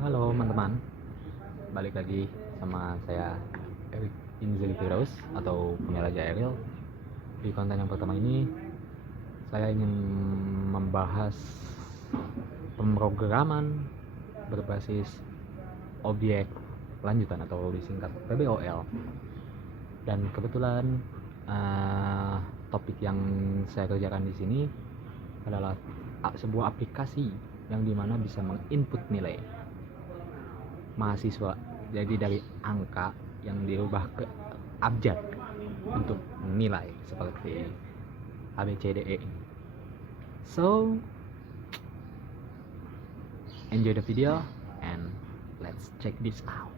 Halo teman-teman, balik lagi sama saya Erik Inzil Firdaus atau Raja Eril. Di konten yang pertama ini saya ingin membahas pemrograman berbasis objek lanjutan atau disingkat PBOL. Dan kebetulan topik yang saya kerjakan di sini adalah sebuah aplikasi yang dimana bisa menginput nilai mahasiswa, jadi dari angka yang dirubah ke abjad untuk nilai seperti ABCDE. So enjoy the video and let's check this out.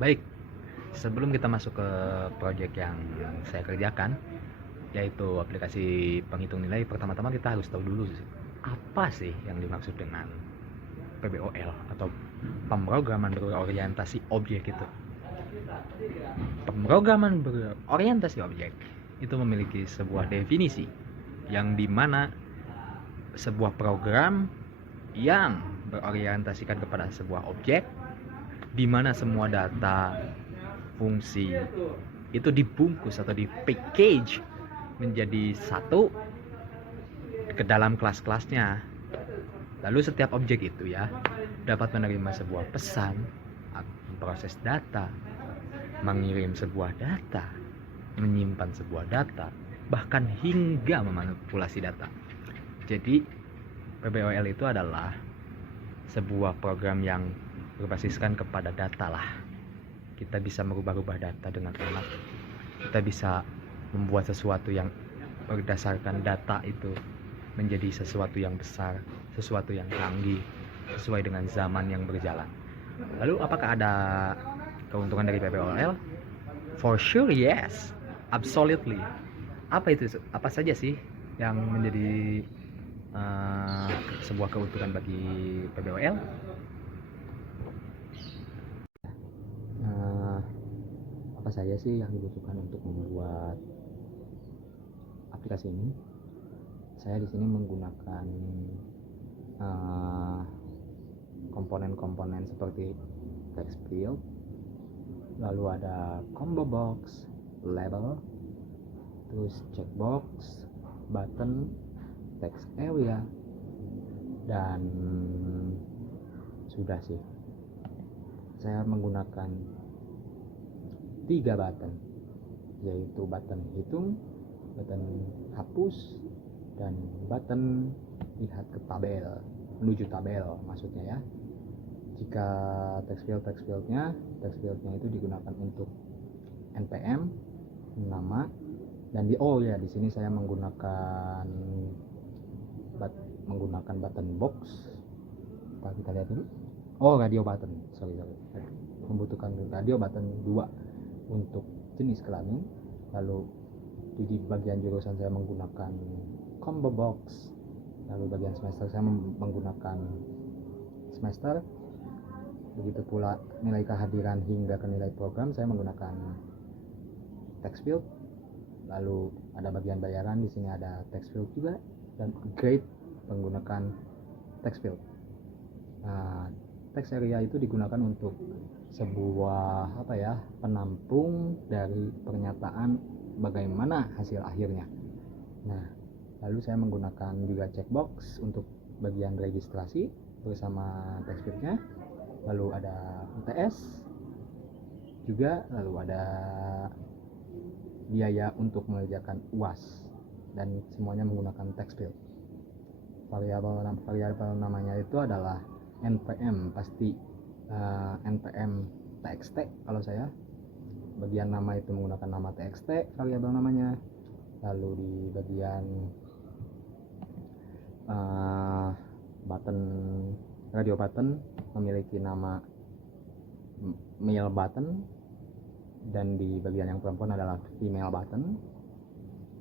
Baik, sebelum kita masuk ke project yang saya kerjakan, yaitu aplikasi penghitung nilai, pertama-tama kita harus tahu dulu apa sih yang dimaksud dengan PBOL atau pemrograman berorientasi objek itu. Pemrograman berorientasi objek itu memiliki sebuah definisi yang dimana sebuah program yang berorientasikan kepada sebuah objek di mana semua data, fungsi itu dibungkus atau di package menjadi satu ke dalam kelas-kelasnya. Lalu setiap objek itu dapat menerima sebuah pesan, memproses data, mengirim sebuah data, menyimpan sebuah data, bahkan hingga memanipulasi data. Jadi PBOL itu adalah sebuah program yang berbasiskan kepada data lah. Kita bisa merubah-rubah data dengan enak. Kita bisa membuat sesuatu yang berdasarkan data itu menjadi sesuatu yang besar, sesuatu yang canggih, sesuai dengan zaman yang berjalan. Lalu apakah ada keuntungan dari PBOL? For sure yes, absolutely. Apa saja sih yang menjadi sebuah keuntungan bagi PBOL? Apa saja sih yang dibutuhkan untuk membuat aplikasi ini? Saya di sini menggunakan komponen-komponen seperti text field, lalu ada combo box, label, terus checkbox, button, text area, dan sudah sih. Saya menggunakan 3 button, yaitu button hitung, button hapus, dan button lihat ke tabel, menuju tabel maksudnya ya. Jika text fieldnya itu digunakan untuk npm, nama, dan di sini saya menggunakan button box. Kita lihat dulu. Radio button, sorry. Membutuhkan radio button 2 untuk jenis kelamin. Lalu di bagian jurusan saya menggunakan combo box. Lalu bagian semester saya menggunakan semester. Begitu pula nilai kehadiran hingga ke nilai program saya menggunakan text field. Lalu ada bagian bayaran, di sini ada text field juga, dan grade menggunakan text field. Nah, text area itu digunakan untuk sebuah penampung dari pernyataan bagaimana hasil akhirnya. Nah, lalu saya menggunakan juga checkbox untuk bagian registrasi bersama text fieldnya. Lalu ada UTS juga, lalu ada biaya untuk mengerjakan UAS, dan semuanya menggunakan text field. Variabel namanya itu adalah npm, pasti npm txt. Kalau saya bagian nama itu menggunakan nama txt variabel namanya. Lalu di bagian button, radio button memiliki nama male button, dan di bagian yang perempuan adalah female button.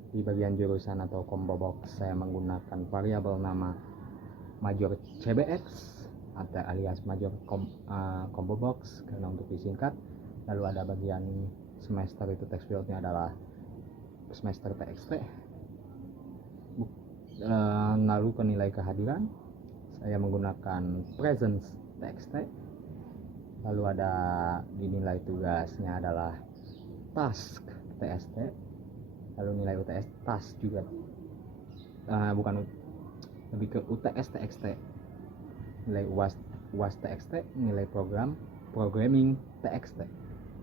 Di bagian jurusan atau combo box saya menggunakan variabel nama major cbx atau alias major combo box karena untuk disingkat. Lalu ada bagian semester, itu text fieldnya adalah semester txt. Lalu ke nilai kehadiran saya menggunakan present txt, lalu ada di nilai tugasnya adalah task tst, lalu nilai UTS task juga, bukan lebih ke UTS txt, nilai UAS txt, nilai programming txt,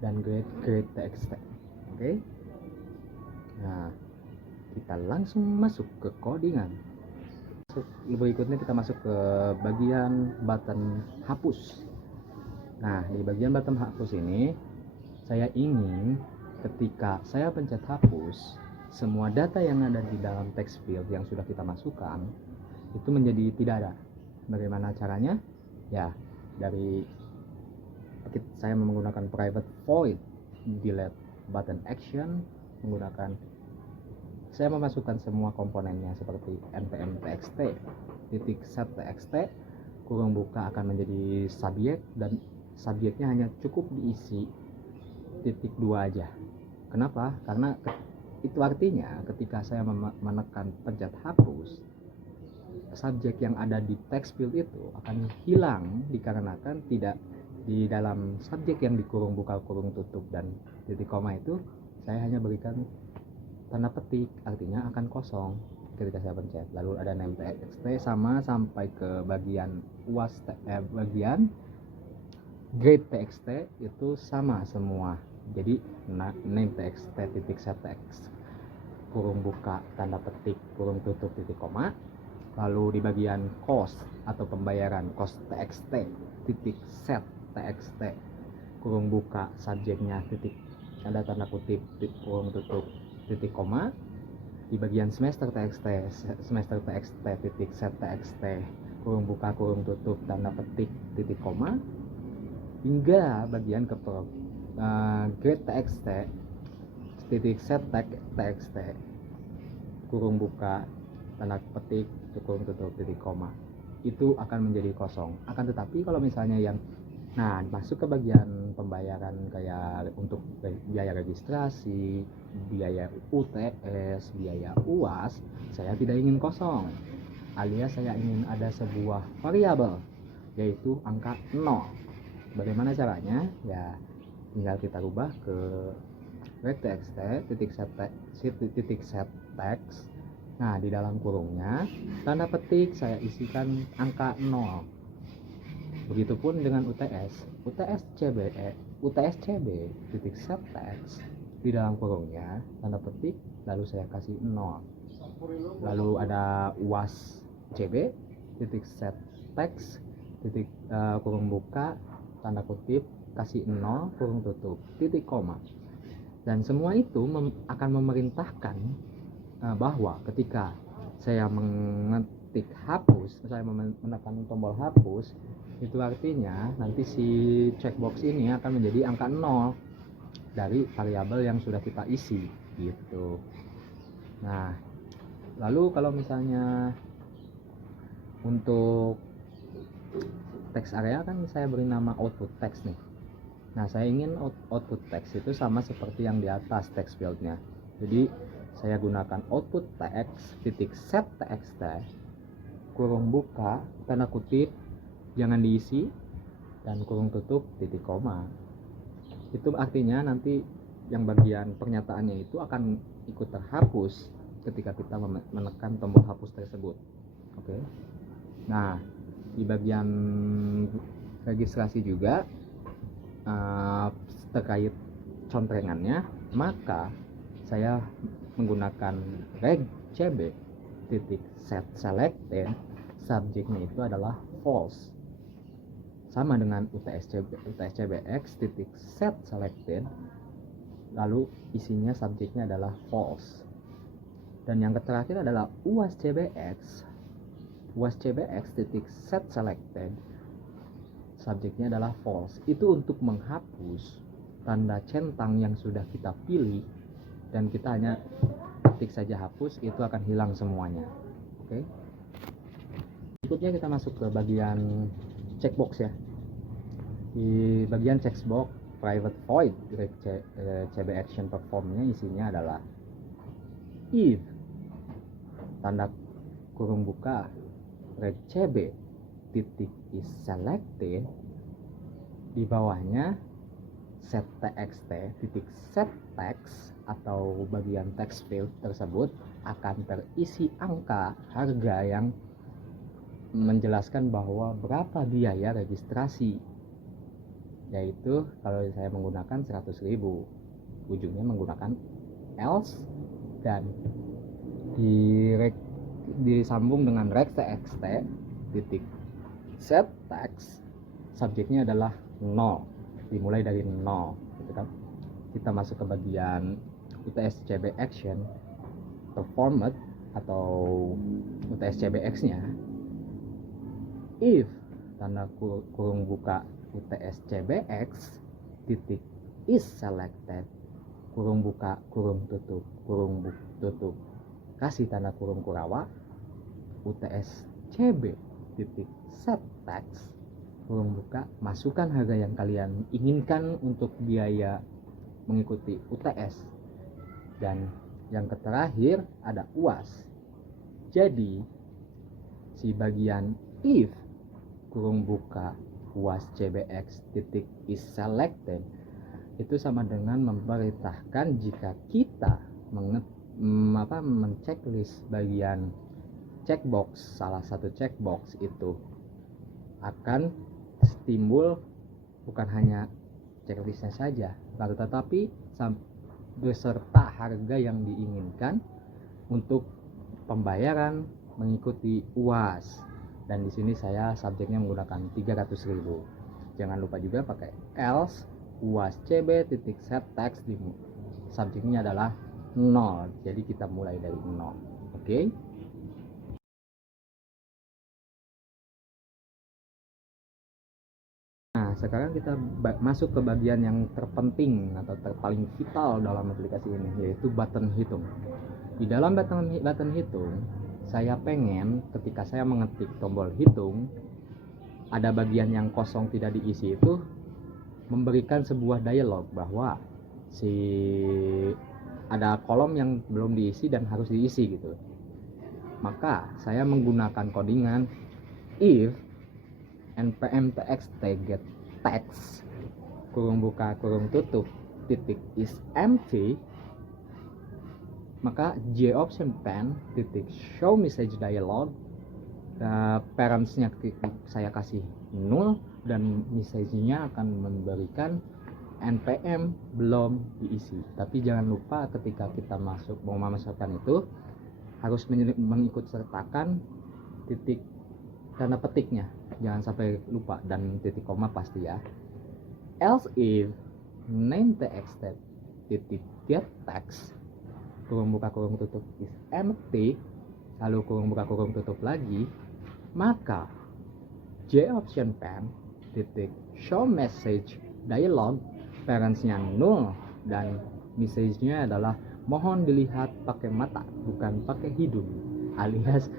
dan grade txt. Oke. Nah, kita langsung masuk ke codingan. Berikutnya kita masuk ke bagian button hapus. Nah, di bagian button hapus ini saya ingin ketika saya pencet hapus, semua data yang ada di dalam text field yang sudah kita masukkan itu menjadi tidak ada. Bagaimana caranya? Ya, dari saya menggunakan private void delete button action, saya memasukkan semua komponennya seperti npm txt titik set txt kurung buka akan menjadi subjek, dan subjeknya hanya cukup diisi titik 2 aja. Kenapa? Karena itu artinya ketika saya menekan pencet hapus, subjek yang ada di text field itu akan hilang dikarenakan tidak di dalam subjek yang dikurung buka kurung tutup dan titik koma itu saya hanya berikan tanda petik, artinya akan kosong ketika saya pencet. Lalu ada name txt sama sampai ke bagian bagian grade txt itu sama semua. Jadi name txt titik set text kurung buka tanda petik kurung tutup titik koma. Lalu di bagian cost atau pembayaran cost txt titik set txt kurung buka subjeknya titik ada tanda kutip titik kurung tutup titik koma. Di bagian semester txt titik set txt kurung buka kurung tutup tanda petik titik koma, hingga bagian ke grade txt titik set txt kurung buka tanda petik kurung tutup titik koma, itu akan menjadi kosong. Akan tetapi kalau misalnya yang masuk ke bagian pembayaran kayak untuk biaya registrasi, biaya UTS, biaya UAS, saya tidak ingin kosong, alias saya ingin ada sebuah variabel yaitu angka 0. Bagaimana caranya? Ya tinggal kita rubah ke txt titik set text. Nah, di dalam kurungnya tanda petik saya isikan angka 0. Begitupun dengan UTSCB titik set text, di dalam kurungnya tanda petik lalu saya kasih 0. Lalu ada UAS CB titik set text titik kurung buka tanda kutip kasih 0 kurung tutup titik koma. Dan semua itu akan memerintahkan bahwa ketika saya mengetik hapus, saya menekan tombol hapus, itu artinya nanti si checkbox ini akan menjadi angka 0 dari variabel yang sudah kita isi gitu. Nah, lalu kalau misalnya untuk text area kan saya beri nama output text nih. Nah, saya ingin output text itu sama seperti yang di atas text fieldnya. Jadi saya gunakan output text titik set txt kurung buka tanda kutip jangan diisi dan kurung tutup titik koma. Itu artinya nanti yang bagian pernyataannya itu akan ikut terhapus ketika kita menekan tombol hapus tersebut. Oke. Nah, di bagian registrasi juga terkait contrengannya, maka saya menggunakan reg cb titik set selected, subjeknya itu adalah false, sama dengan UTSCBX titik set selected, lalu isinya subjeknya adalah false. Dan yang terakhir adalah UASCBX titik set selected, subjeknya adalah false. Itu untuk menghapus tanda centang yang sudah kita pilih dan kita hanya ketik saja hapus, itu akan hilang semuanya. Oke. Berikutnya kita masuk ke bagian checkbox ya. Di bagian checkbox private void CB action performnya isinya adalah if tanda kurung buka reg CB titik is selected, di bawahnya set txt titik set text atau bagian text field tersebut akan terisi angka harga yang menjelaskan bahwa berapa biaya registrasi, yaitu kalau saya menggunakan 100.000, ujungnya menggunakan else, dan disambung dengan rex txt titik set text, subjeknya adalah 0, dimulai dari 0 gitu kan. Kita masuk ke bagian UTS-CB action performed atau UTS-CBX nya. If tanda kurung buka UTS-CBX titik is selected, kurung buka kurung tutup tutup, kasih tanda kurung kurawa, UTS-CB titik set text, kurung buka, masukkan harga yang kalian inginkan untuk biaya mengikuti UTS, dan yang terakhir ada UAS. Jadi si bagian if kurung buka UAS CBX titik is selected itu sama dengan memperintahkan jika kita menceklis bagian checkbox, salah satu checkbox itu akan timbul bukan hanya checklistnya saja, tetapi beserta harga yang diinginkan untuk pembayaran mengikuti UAS. Dan di sini saya subjeknya menggunakan 300.000. Jangan lupa juga pakai else UAS CB titik set text, di subjeknya adalah 0. Jadi kita mulai dari 0. Oke. Nah, sekarang kita masuk ke bagian yang terpenting atau paling vital dalam aplikasi ini, yaitu button hitung. Di dalam button hitung, saya pengen ketika saya mengetik tombol hitung, ada bagian yang kosong tidak diisi itu memberikan sebuah dialog bahwa ada kolom yang belum diisi dan harus diisi gitu. Maka saya menggunakan codingan if npm txt get text kurung buka kurung tutup titik is empty, maka JOptionPan titik show message dialog, parentsnya saya kasih 0 dan message-nya akan memberikan npm belum diisi. Tapi jangan lupa ketika kita mau memasukkan itu harus mengikut sertakan titik tanda petiknya, jangan sampai lupa, dan titik koma pasti ya. Else if name txt titik get text kurung buka kurung tutup is empty, lalu kurung buka kurung tutup lagi, maka JOptionPan titik show message dialog, parentsnya 0 dan message-nya adalah mohon dilihat pakai mata bukan pakai hidung, alias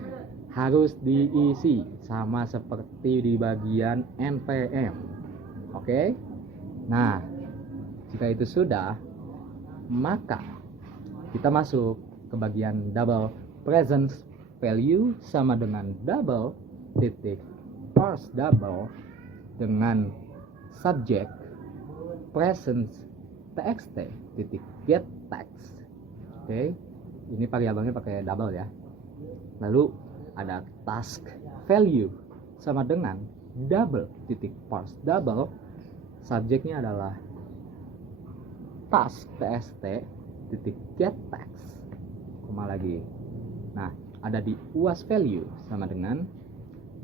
harus diisi sama seperti di bagian npm. Oke. Nah, jika itu sudah, maka kita masuk ke bagian double presence value sama dengan double titik parse double dengan subject presence txt titik get text. Oke, ini variabelnya pakai double ya. Lalu ada task value sama dengan double titik parse double, subjeknya adalah task txt titik get text, koma lagi. Nah, ada di UAS value sama dengan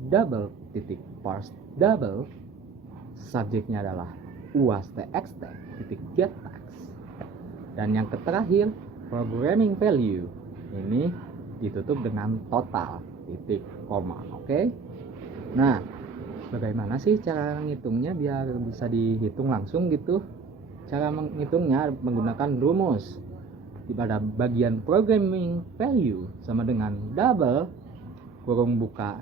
double titik parse double, subjeknya adalah UAS txt titik get text, dan yang terakhir programming value ini ditutup dengan total titik koma. Oke. Nah, bagaimana sih cara menghitungnya biar bisa dihitung langsung gitu? Cara menghitungnya menggunakan rumus. Pada bagian programming value sama dengan double kurung buka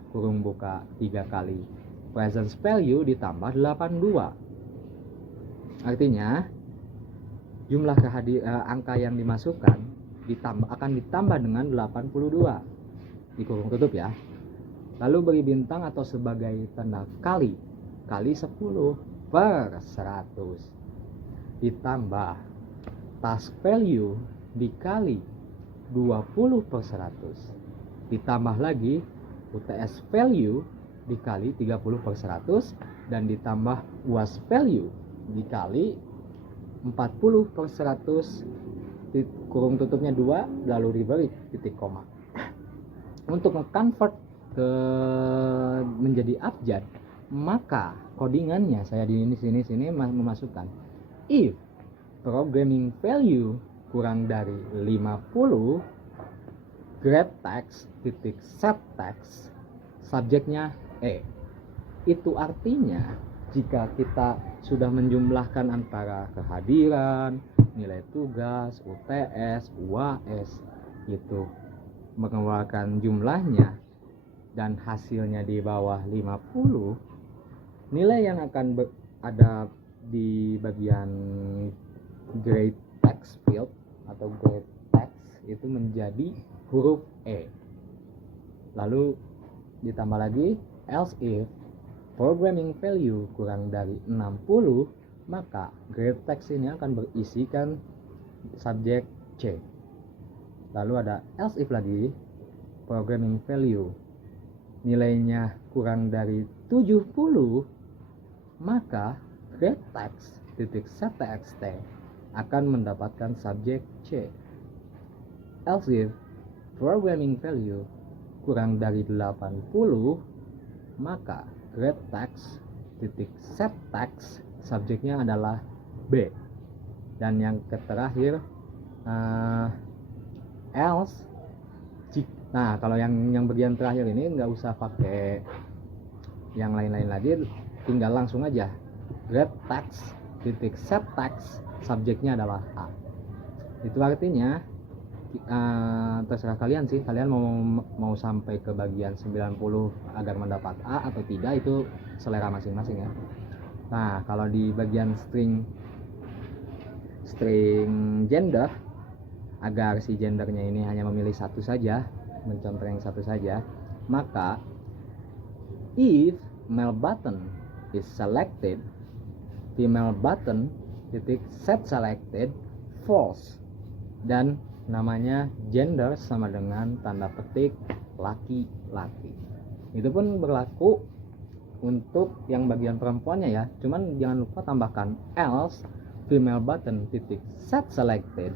3 kali presence value ditambah 82. Artinya jumlah angka yang dimasukkan akan ditambah dengan 82 di kurung tutup ya. lalu beri bintang atau sebagai tanda kali 10 per 100 ditambah task value dikali 20 per 100 ditambah lagi UTS value dikali 30 per 100 dan ditambah UAS value dikali 40 per 100 kurung tutupnya 2 lalu diberi titik koma. Untuk nge-convert ke menjadi abjad, maka codingannya saya di sini memasukkan if programming value kurang dari 50 grade text titik set text subjeknya Itu artinya jika kita sudah menjumlahkan antara kehadiran, nilai tugas, UTS, UAS itu mengeluarkan jumlahnya dan hasilnya di bawah 50, nilai yang akan ada di bagian grade text field atau grade text itu menjadi huruf E. Lalu ditambah lagi else if programming value kurang dari 60, maka grade text ini akan berisikan subjek C. Lalu ada else if lagi programming value nilainya kurang dari 70, maka grade text titik set txt akan mendapatkan subjek C. Else if programming value kurang dari 80, maka grade text titik set text subjeknya adalah B. Dan yang terakhir else. Nah, kalau yang bagian terakhir ini nggak usah pakai yang lain-lain lagi, tinggal langsung aja grade text titik set text subjeknya adalah A. Itu artinya terserah kalian sih, kalian mau sampai ke bagian 90 agar mendapat A atau tidak, itu selera masing-masing ya. Nah, kalau di bagian string gender, agar si gendernya ini hanya memilih satu saja, mencontoh yang satu saja, maka if male button is selected, female button titik set selected false, dan namanya gender sama dengan tanda petik laki-laki. Itu pun berlaku untuk yang bagian perempuannya ya, cuman jangan lupa tambahkan else female button titik set selected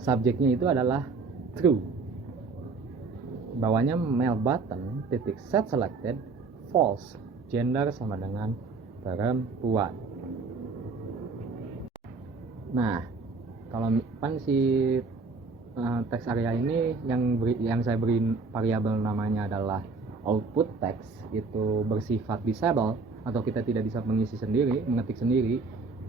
subjeknya itu adalah true, bawahnya male button titik set selected false, gender sama dengan perempuan. Nah, kalau kan si teks area ini yang saya beri variabel namanya adalah output text, itu bersifat disable atau kita tidak bisa mengetik sendiri.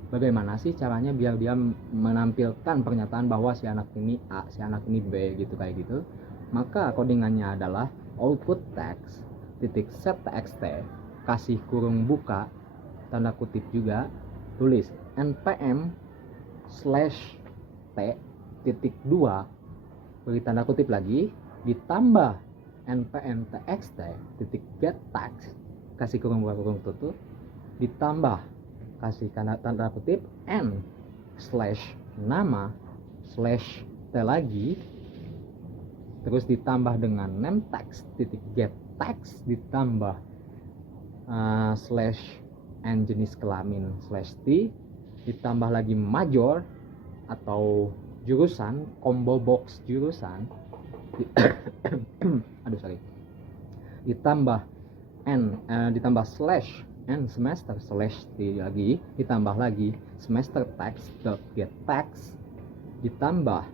Bagaimana sih caranya biar dia menampilkan pernyataan bahwa si anak ini A, si anak ini B gitu, kayak gitu. Maka codingannya adalah output text titik set txt kasih kurung buka tanda kutip juga, tulis npm /t titik 2 beri tanda kutip lagi, ditambah npm txt titik get text kasih kurung buka kurung tutup, ditambah kasih tanda kutip n /nama /t lagi, terus ditambah dengan name text titik get text, ditambah /n jenis kelamin /t, ditambah lagi major atau jurusan, combo box jurusan ditambah ditambah /n semester /t lagi, ditambah lagi semester text get text, ditambah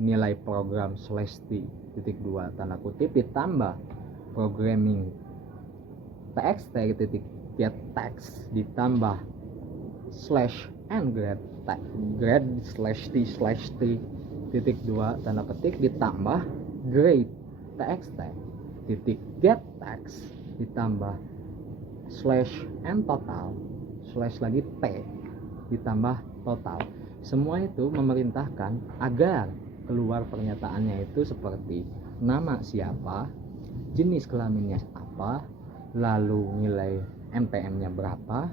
nilai program /t titik 2 tanda kutip, ditambah programming txt titik get text, ditambah /n grade /t titik 2 tanda petik, ditambah grade txt titik get text, ditambah /n total lagi t, ditambah total. Semua itu memerintahkan agar keluar pernyataannya itu seperti nama siapa, jenis kelaminnya apa, lalu nilai NPM-nya berapa,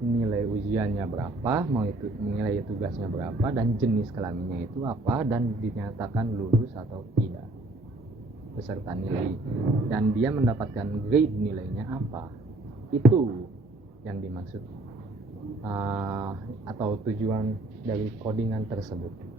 nilai ujiannya berapa, mau itu nilai tugasnya berapa, dan jenis kelaminnya itu apa, dan dinyatakan lulus atau tidak beserta nilai, dan dia mendapatkan grade nilainya apa. Itu yang dimaksud atau tujuan dari codingan tersebut.